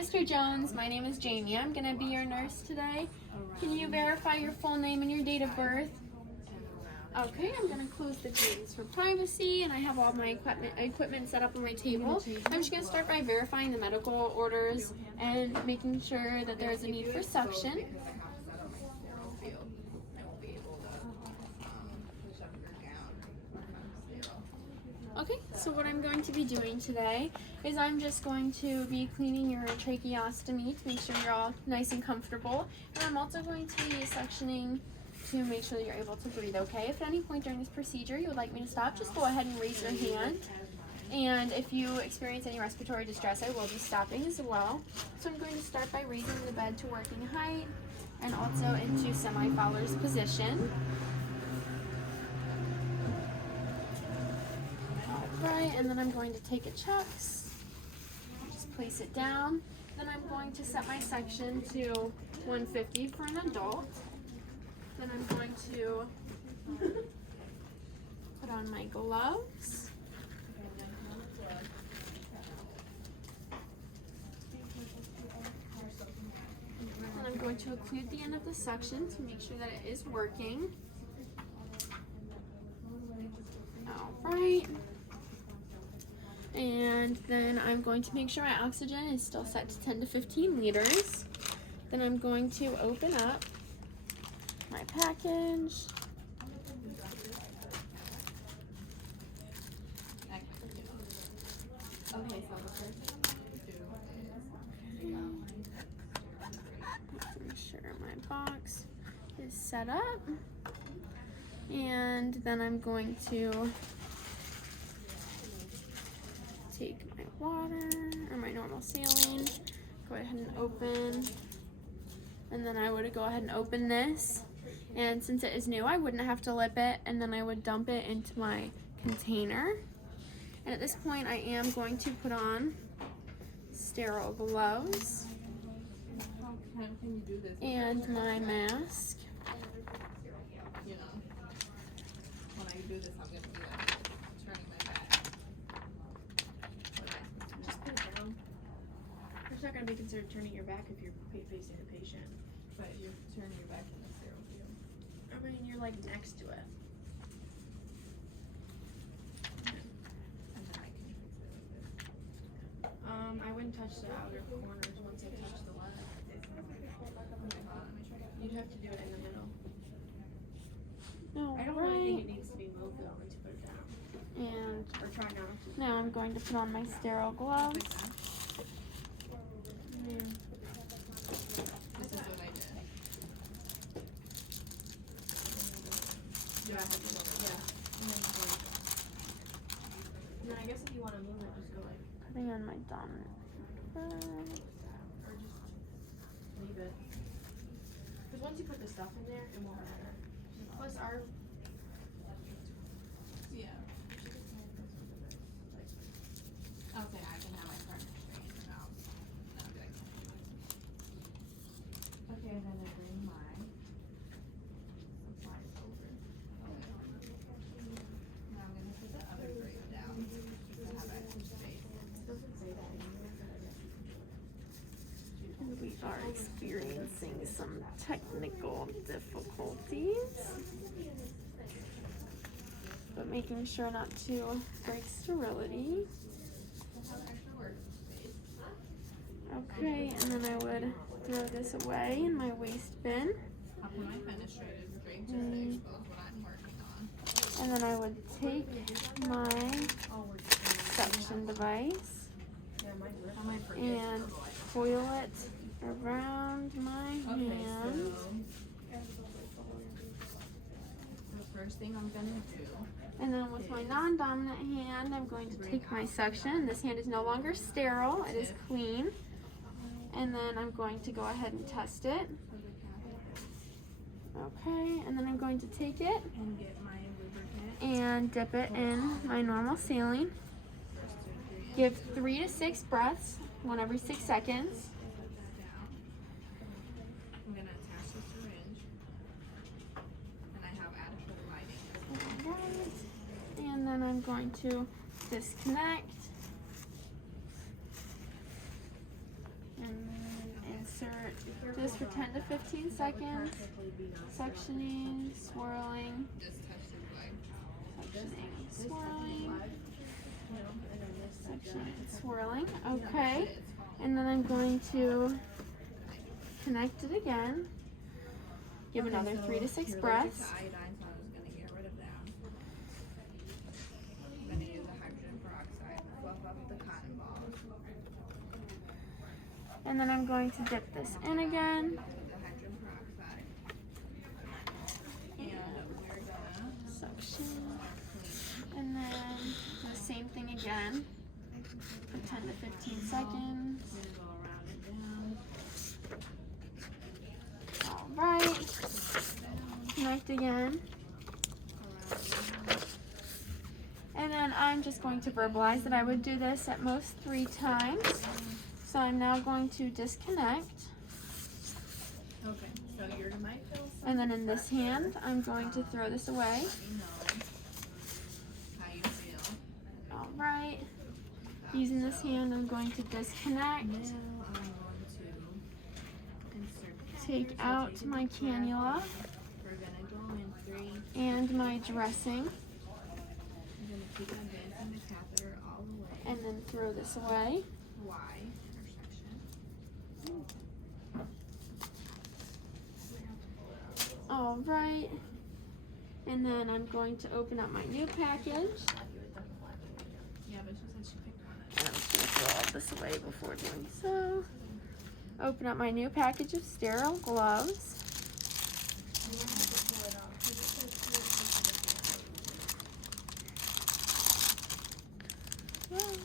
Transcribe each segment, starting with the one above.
Mr. Jones. My name is Jamie. I'm going to be your nurse today. Can you verify your full name and your date of birth? Okay, I'm going to close the gates for privacy, and I have all my equipment set up on my table. I'm just going to start by verifying the medical orders and making sure that there is a need for suction. Okay, so what I'm going to be doing today is I'm just going to be cleaning your tracheostomy to make sure you're all nice and comfortable. And I'm also going to be suctioning to make sure that you're able to breathe, okay? If at any point during this procedure you would like me to stop, just go ahead and raise your hand. And if you experience any respiratory distress, I will be stopping as well. So I'm going to start by raising the bed to working height and also into semi-Fowler's position. Right, and then I'm going to take a checks, just place it down. Then I'm going to set my section to 150 for an adult. Then I'm going to put on my gloves. And I'm going to occlude the end of the suction to make sure that it is working. All right. And then I'm going to make sure my oxygen is still set to 10 to 15 liters. Then I'm going to open up my package. Okay, make sure my box is set up. And then I'm going to take my water or my normal saline, go ahead and open, and then I would go ahead and open this, and since it is new I wouldn't have to lip it, and then I would dump it into my container. And at this point I am going to put on sterile gloves and my mask. You know, when I do this I'm going to be like turning my back. Just put it down. It's not going to be considered turning your back if you're facing the patient. But you turn your back in the sterile view. I mean, you're like next to it. And then I can fix it like this. I wouldn't touch the outer corners once I touch the left. You'd have to do it in the middle. I don't really think it needs to be moved though once you put it down. And Or try not to. now I'm going to put on my sterile gloves. This is what I did. Do I have to go? Yeah. And then I guess if you want to move it, just go like, Putting on my dominant first. or just leave it. Because once you put the stuff in there, it won't matter. Plus our Yeah. Okay, I can have my partner straighten it out. And I'll be like, okay, then I bring my supplies over. Now I'm gonna put the other grade down to have extra space. It doesn't say that anywhere, but I guess you can. We are experiencing some technical difficulties, but making sure not to break sterility. Have extra work space. Okay, and then I would throw this away in my waste bin, I'll put my fenestrated straight just to expose what I'm working on. and then I would take my suction device Yeah, mine works. I might forget and to go like coil it around my hand. The first thing I'm gonna do. And then with my non-dominant hand, I'm going to take my suction. This hand is no longer sterile, it is clean. And then I'm going to go ahead and test it. Okay, and then I'm going to take it And get my lubricant. and dip it in my normal saline. Give 3 to 6 breaths, 1 every 6 seconds. I'm gonna attach the syringe. And I have adequate lighting. Alright, and then I'm going to disconnect. And And then insert this for 10 to 15 seconds. Sectioning, swirling, Just touch your leg. sectioning, swirling, sectioning, swirling. Okay. And then I'm going to connect it again. Give another 3 to 6 breaths. Iodine, so I'm just gonna get rid of that. I'm gonna use a hydrogen peroxide, fluff up the cotton balls. And then I'm going to dip this in again. The hydrogen peroxide. And we're gonna Suction. And then do the same thing again for 10 to 15 seconds. go around and down. Alright. Connect again. And then I'm just going to verbalize that I would do this at most 3 times. So I'm now going to disconnect. Okay, so your might feel And then in this hand, I'm going to throw this away. let me know how you feel. Alright. Using this hand, I'm going to disconnect. Now I'm going to insert Take out my cannula We're gonna go in 3. and my dressing. I'm gonna keep advancing the catheter all the way. And then throw this away. Y intersection. Alright. And then I'm going to open up my new package. Yeah, but she said she picked one. And I'm just going to throw all this away before doing so. Open up my new package of sterile gloves. Right.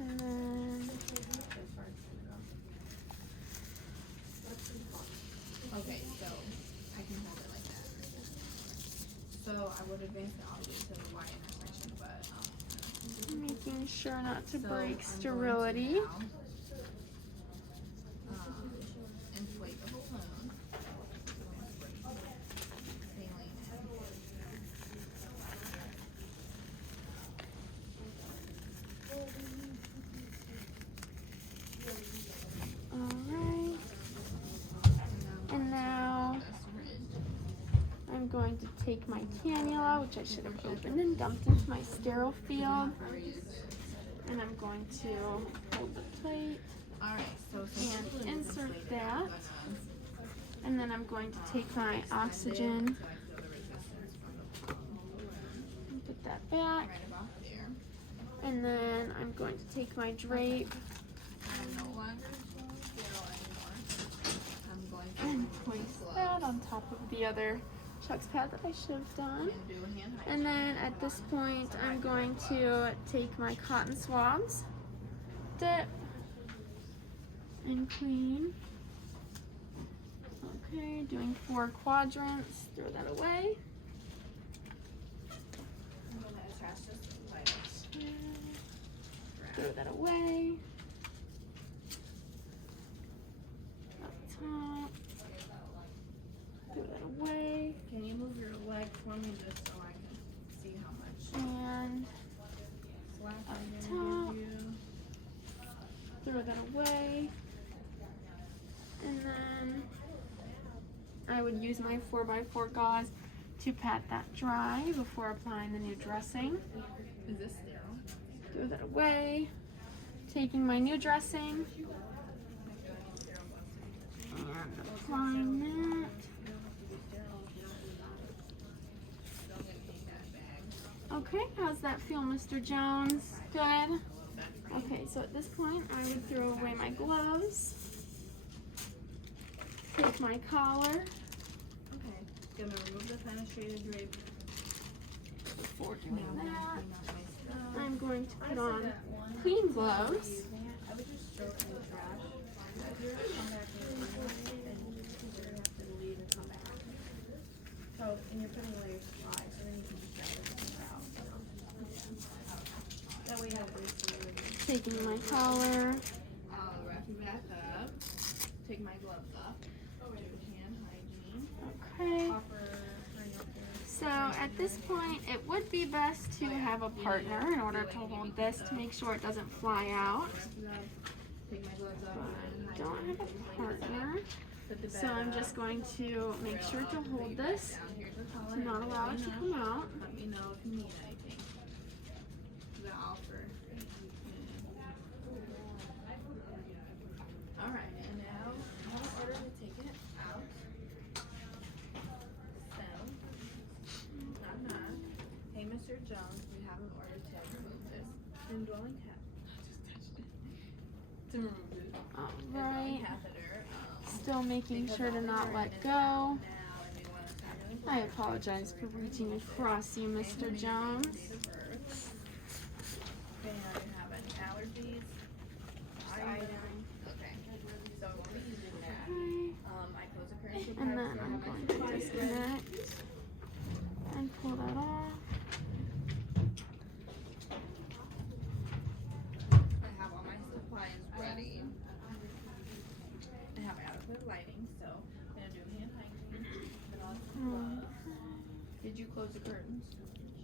And then Okay, so I can hold it like that. So I would advance it all the way to the Y intersection, but making sure not to so break I'm going to sterility. now, inflate the balloon. Saline Alright. in. And now I'm going to take my cannula, which I should have opened and dumped into my sterile field. And I'm going to hold the plate Alright, so and insert that. And then I'm going to take my oxygen and put that back. Right about there. And then I'm going to take my drape I'm no longer sterile anymore. I'm going to and remove place the gloves that on top of the other Chuck's pad that I should have done. and do a hand hygiene. And then at this point, I'm going to take my cotton swabs, dip, and clean. Okay, doing 4 quadrants. Throw that away. I'm gonna attach this to the lights. Throw that away. Up top. Throw that away. Can you move your leg for me just so I can see how much And slack Up I'm gonna top. give you? throw that away. And then I would use my 4x4 gauze to pat that dry before applying the new dressing. Is this sterile? Throw that away. Taking my new dressing and applying that. Okay, how's that feel, Mr. Jones? Good? Okay, so at this point, I would throw away my gloves. Take my collar Okay, gonna remove the fenestrated drape. before Now doing I'm gonna that. clean up my stuff. I'm going to put on clean gloves. I would just throw it in the trash. If you're gonna come back in anyway, then you're gonna have to leave and come back. So, and you're putting away your supplies, so then you can just grab everything out, you know? That way you don't waste any. Taking my collar. I'll wrap you back up. Take my gloves off. Do hand hygiene. Okay. Copper, bring up there. at this point, it would be best to have a partner in order to hold this to make sure it doesn't fly out. Take my gloves off. I don't have a partner, so I'm just going to make sure to hold this to not allow it to come out. Let me know if you need anything. The offer. Alright, and now I have an order to take it out. So, knock knock. Hey, Mr. Jones, we have an order to remove this. Indwelling to remove this. Alright, Catheter. still making sure to not let go. I apologize for reaching across you, Mr. Jones. Okay, now you have any allergies? Okay. So when we do that, Okay. I close the curtain to And then I'm going to disconnect and pull that off. I have all my supplies ready. I have adequate lighting, so I'm gonna do hand hygiene. Did you close the curtains?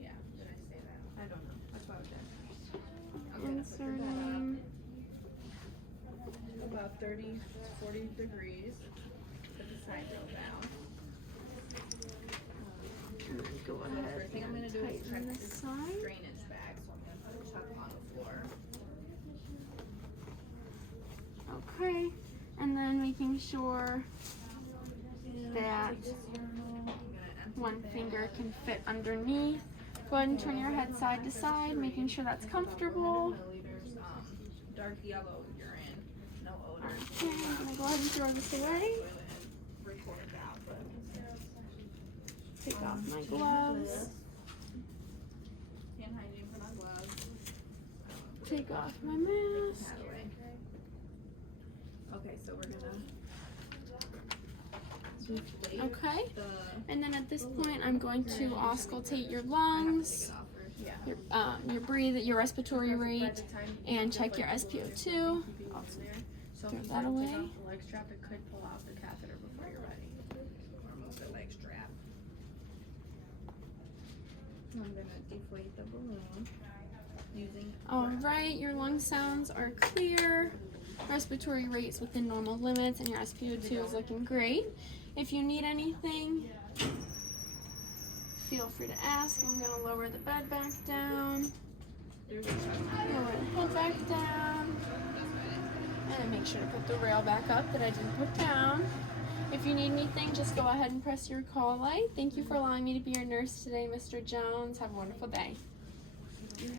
Yeah, did I say that? I don't know. That's why I was asking. I'm gonna put that Inserting. up about 30 to 40 degrees. Put the side rail down. And then go ahead First thing I'm gonna and do is check tighten this this side. drainage bag, so I'm gonna put a chuck on the floor. Okay. And then making sure that one finger can fit underneath. Go ahead and turn your head side to side, making sure that's comfortable. Milliliters, dark yellow urine, no odor. Okay, I'm gonna go ahead and throw this away. Record that, but Take off my gloves. hand hygiene, put on gloves. Take off my mask. That away. Okay, so we're gonna deflate Okay. the. And then at this point, I'm going to auscultate your I have to take lungs, it off first. Yeah. your respiratory rate, and check your SpO2. So Throw if you that take away. off the leg strap, it could pull out the catheter before you're ready. Remove the leg strap. I'm gonna deflate the balloon using. All right, your lung sounds are clear. Respiratory rate's within normal limits, and your SpO2 is looking great. If you need anything, feel free to ask. I'm gonna lower the bed back down, There's a chuck. lower the head back down, and then make sure to put the rail back up that I didn't put down. If you need anything, just go ahead and press your call light. Thank you for allowing me to be your nurse today, Mr. Jones. Have a wonderful day.